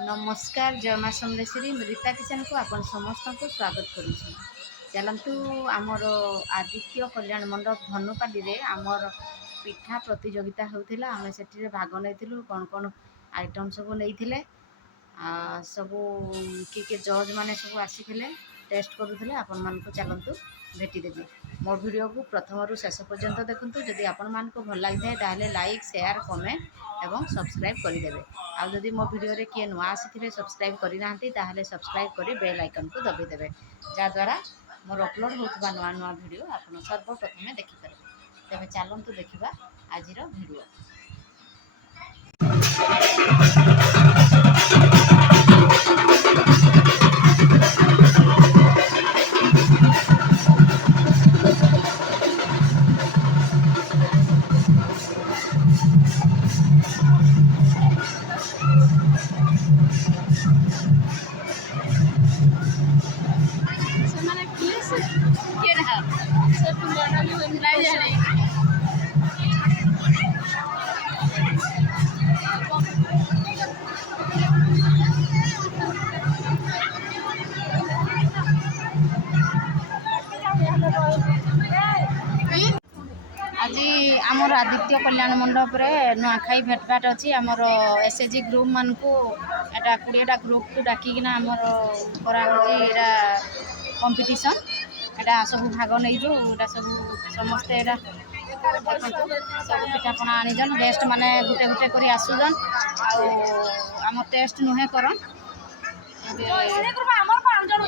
नमस्कार जय माँ समलेश्वरी रीता किचन को आपण समस्त को स्वागत करुँच। चलतु आमर आदित्य कल्याण मंडप धनुपाली रे आमर पिठा प्रतियोगिता होता आम से भाग नहीं कौन कौन आइटम सब नहीं सबू किए जज मैंने सब आसी टेस्ट करुले आपण मान चलतु भेटीदेवी मो वीडियो को प्रथम रु शेष पर्यंत देखूँ जदि आपण मान भल लगी था लाइक शेयर कमेंट एवं सब्सक्राइब करदेवे। आदि मो वीडियो रे किए नुआ आसी सब्सक्राइब करना सब्सक्राइब कर बेल आइकन को दबाइदेवे जहाँद्वारा मोर अपलोड होता नुआ नुआ वीडियो आप सर्वप्रथमे देखिपारे। तेज चलतु देखा आज वीडियो। आज आमर आदित्य कल्याण मंडप रे नुआखाई भेटभाट अच्छी आमर एसएचजी ग्रुप मान को एटा 20टा ग्रुप को डाकिना आमर करा होजीरा कंपटीशन एटा सब भाग नहीं जो एटा सब समस्त एटा सब पिठापଣା आनीजन गेस्ट माने गुटे गुटे करी आसुजन आम टेस्ट नुहे करन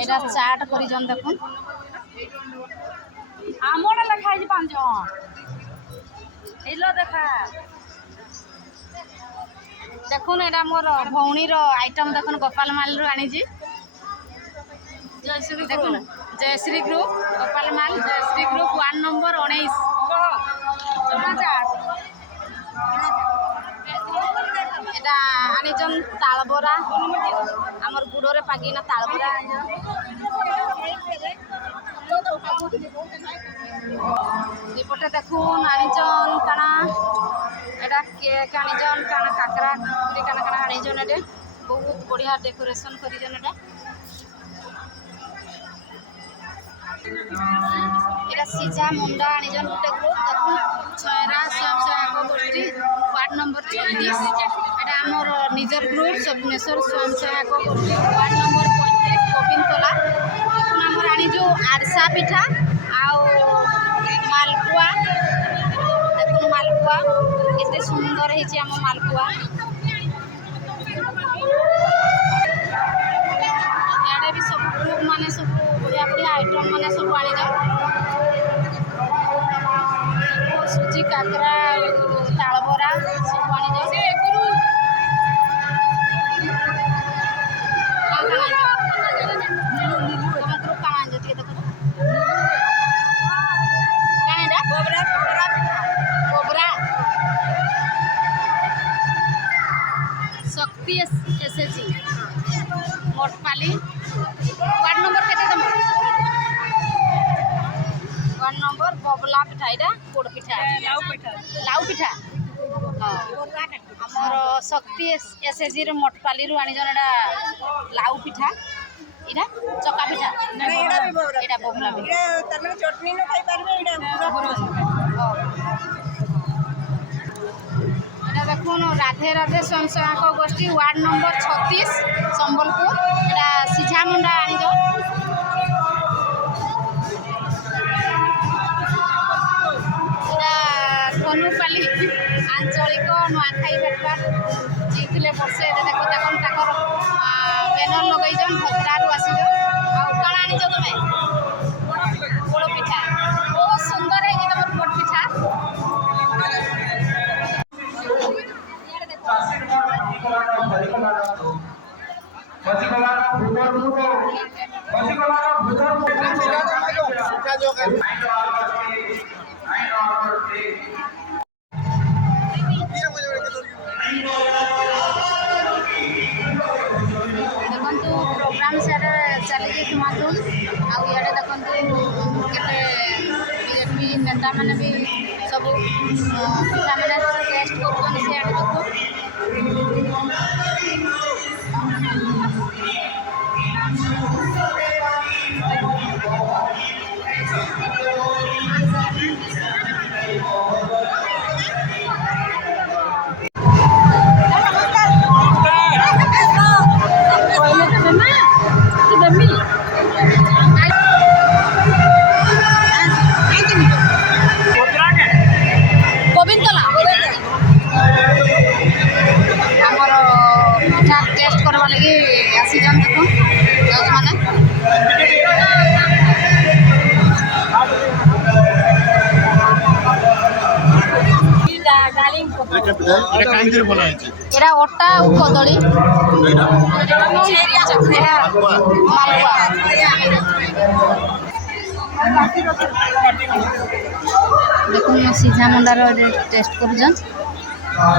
एटा चाट करिजन देखुन आमोड़ा लिखा है 5 जन हेलो देखा देखुन एटा मोर भौणी रो आइटम देखुन गोपाल माल रो आनी जी जयश्री देखुन जयश्री ग्रुप गोपाल माल जयश्री ग्रुप 1 नंबर 19 एटा आनी जन तालबरा हमर गुडो रे पागिना तालबरा एपटे देखुन आनीजन काना एटा केक आनीजन काना काकरा काना काना आनीजन एटे बहुत बढ़िया डेकोरेशन करिजन एटा सीझा मुंडा आनीजन गुटे ग्रुप देखुन छयरा सब सहायक गोष्ठी वार्ड नंबर 26 एटा हमर निजर ग्रुप सबनेश्वर स्वयं सहायक गोष्ठी वार्ड नंबर 35 गोविंदतला देखुन हमर आनी जो आरसा पिठा आउ मालपुआ देखुन मालपुआ केते सुंदर है आम मालपुआ याडे भी सब ग्रुप माने सब बढ़िया बढ़िया आइटम माने सब आनी सुजी काकरा तालबरा सब आनी शक्ति एसएचजी मोटपाली वार्ड नंबर केते तम वार्ड नंबर बबला पिठा इटा पोड़ पिठा लाउ पिठा हमर शक्ति एसएचजी रे मोटपाली रु आनी जन एटा लाउ पिठा इटा चका पिठा एटा बबला पिठा तमे चटनी न खाई पारबे एटा पूरा देखुन राधे राधे स्वयं सहायक गोष्ठी वार्ड नंबर 36 संबलपुर एटा सीझा मुंडा आनीज एटा धनुपाली आंचलिक नुआखाई भेटभाट जीतले वर्षे देखो देखन ताकर बैनर लगैजन भद्रारू आसीज आ काना आनीज तमे पोड़ पिठा बहुत सुंदर है तमर पोड़ पिठा देखु प्रोग्राम सारे चली तुमातुन आड़े देखु केते बीजेपी नेता मैंने भी सब पिठा मैंने टेस्ट कर এটা কাହିଁକିରେ ବନା ହେଇଛି? ଏଇଟା ଅଟା ଆଉ କଦଳୀ ଏଇଟା ଏଇଟା ମାଲପୁଆ। ମାଲପୁଆ। ଦେଖୁନ ସିଝା ମଣ୍ଡାର ଟେଷ୍ଟ କରୁଛନ୍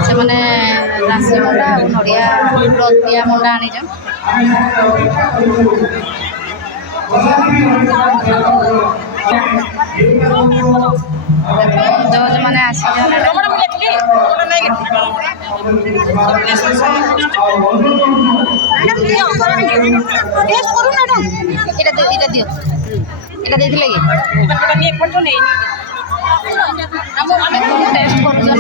ସେମାନେ ରାଶି ମଣ୍ଡା ଆଉ ନଡ଼ିଆ ଦିଆ ମଣ୍ଡା ଆଣିଛନ୍। ଜଜ୍ ମାନେ ଆସିଛନ୍ ଏଇଟା ଦିଅ ଏଇଟା ଦେଇଥିଲେ କି ଟେଷ୍ଟ କରୁଛନ୍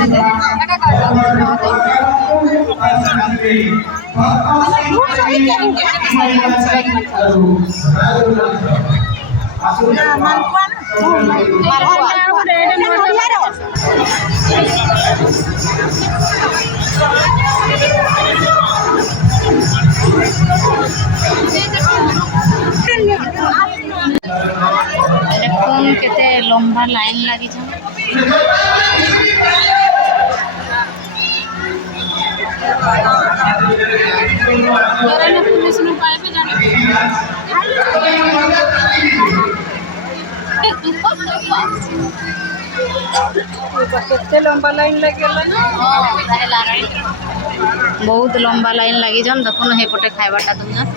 দেখুন কেতে লম্বা লাইন লাগিছে। କେତେ ଲମ୍ବା ଲାଇନ୍ ଲାଗିଗଲାଣି। ବହୁତ ଲମ୍ବା ଲାଇନ୍ ଲାଗିଛନ୍। ଦେଖୁନ ହେଇପଟେ ଖାଇବାଟା ଦଉଛନ୍।